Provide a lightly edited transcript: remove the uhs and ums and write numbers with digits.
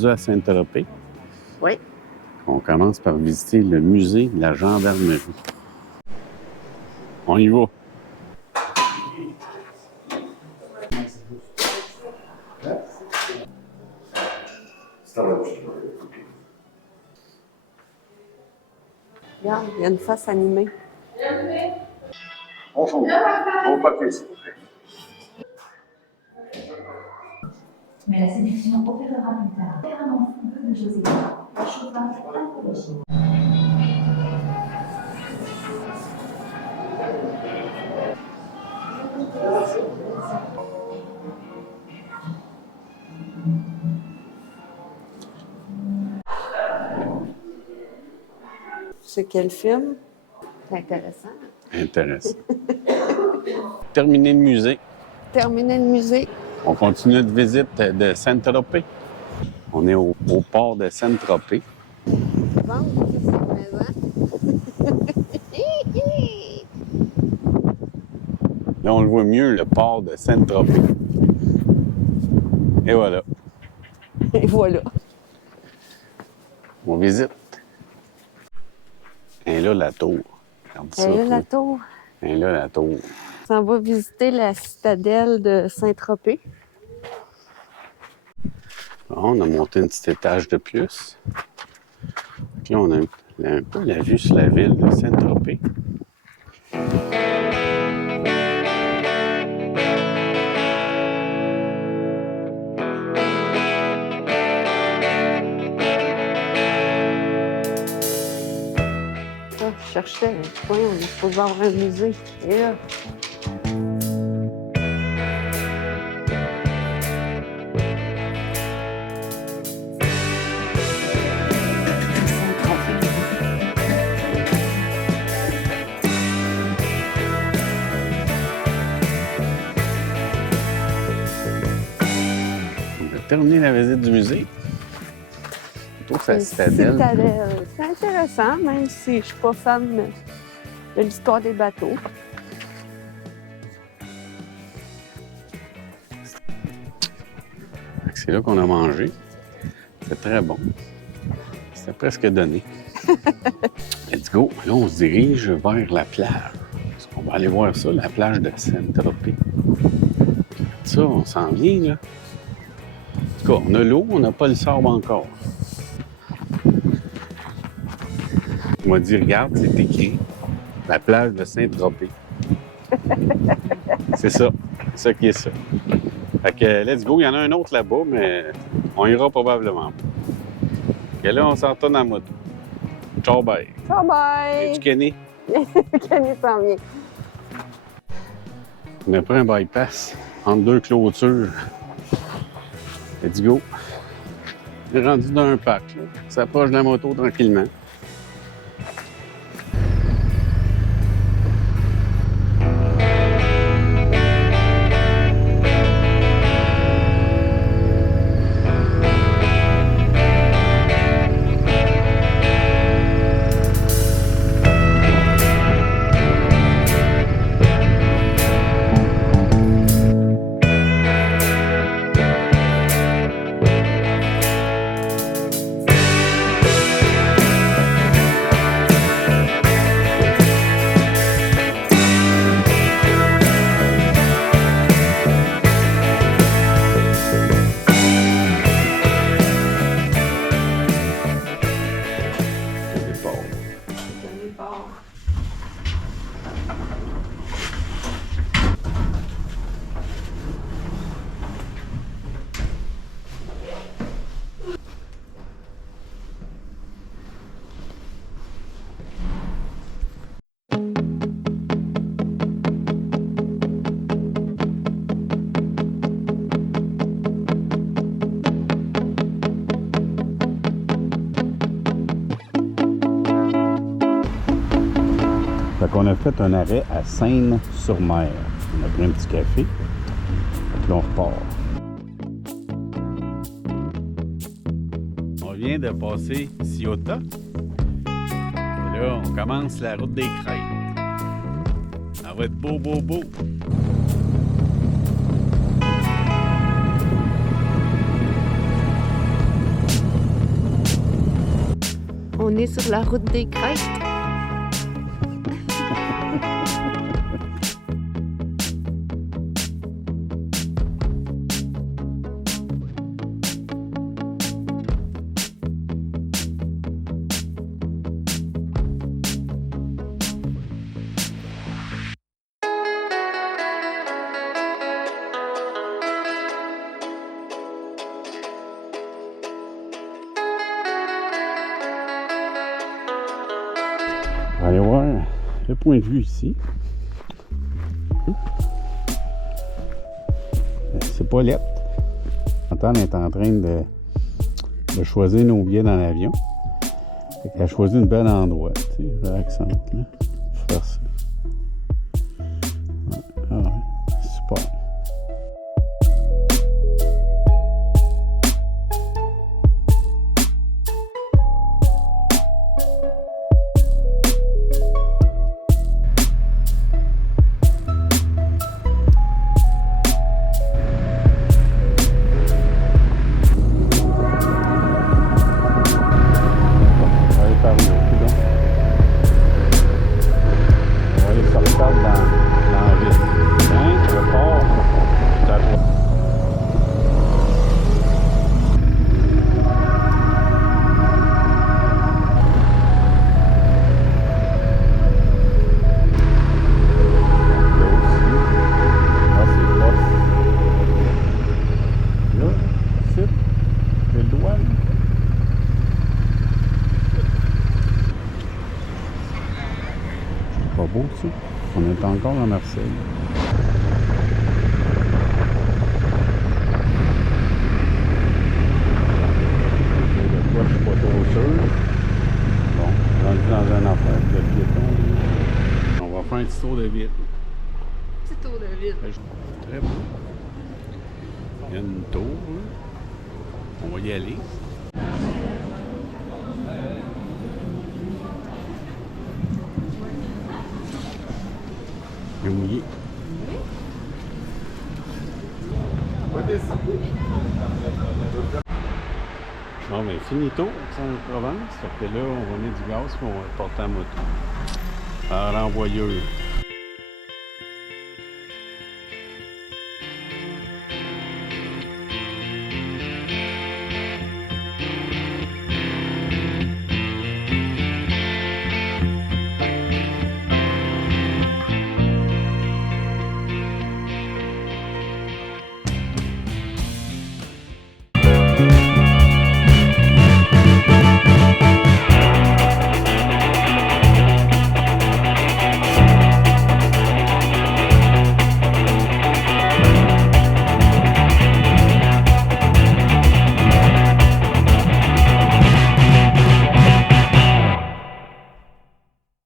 rendu à Saint-Tropez. Oui. On commence par visiter le musée de la gendarmerie. On y va. Regarde, il y a une face animée. Bonjour. Vos papiers, s'il vous plaît. Mais la séduction opérera plus tard. Faire un enfant de Josépha, la chose va incorrigible. C'est quel film? C'est intéressant. Intéressant. Terminer le musée. Terminer le musée. On continue notre visite de Saint-Tropez. On est au port de Saint-Tropez. Vendre cette maison. Là, on le voit mieux, le port de Saint-Tropez. Et voilà. Et voilà. On visite. Et là, la tour. Regarde ça. Et là, la toi. tour. Et là, la tour. On va visiter la citadelle de Saint-Tropez. Bon, on a monté un petit étage de plus. Là, on a un peu la vue sur la ville de Saint-Tropez. Je cherchais un coin, on est supposé avoir un musée. Et là, On a terminé la visite du musée. Je trouve la citadelle. C'est intéressant, même si je ne suis pas fan de l'histoire des bateaux. C'est là qu'on a mangé. C'est très bon. C'était presque donné. Let's go. Là, on se dirige vers la plage. On va aller voir ça, la plage de Saint-Tropez. Ça, on s'en vient, là. En tout cas, on a l'eau, on n'a pas le sable encore. On m'a dit, regarde, c'est écrit la plage de Saint-Tropez. C'est ça. C'est ça qui est ça. Fait que, let's go. Il y en a un autre là-bas, mais on ira probablement pas. Et là, on s'en retourne en moto. Ciao, bye. Ciao, bye! Es-tu Kenny? Kenny s'en vient. On a pris un bypass entre deux clôtures. Let's go. On est rendu dans un parc. Là. On s'approche de la moto tranquillement. Fait qu'on a fait un arrêt à Seine-sur-Mer. On a pris un petit café. Puis on repart. On vient de passer Ciota. Et là, on commence la route des Crêtes. Ça va être beau, beau, beau. On est sur la route des crêtes. On va aller voir le point de vue ici. C'est pas lettre. On est en train de choisir nos billets dans l'avion. Elle a choisi un bel endroit. Tu sais, je l'accente là. Faut faire ça. Ouais. Ah ouais. Super. Pas beau, ça. On est encore à Marseille. De quoi je suis pas trop sûr. Bon, rendu dans un affaire de piéton. On va faire un petit tour de ville. Petit tour de ville. Très beau. Il y a une tour. On va y aller. Il est mouillé. Bon, ben finito, Aix-en-Provence. Fait que là, on va mettre du gaz et on va le porter à moto. Par l'envoyeur.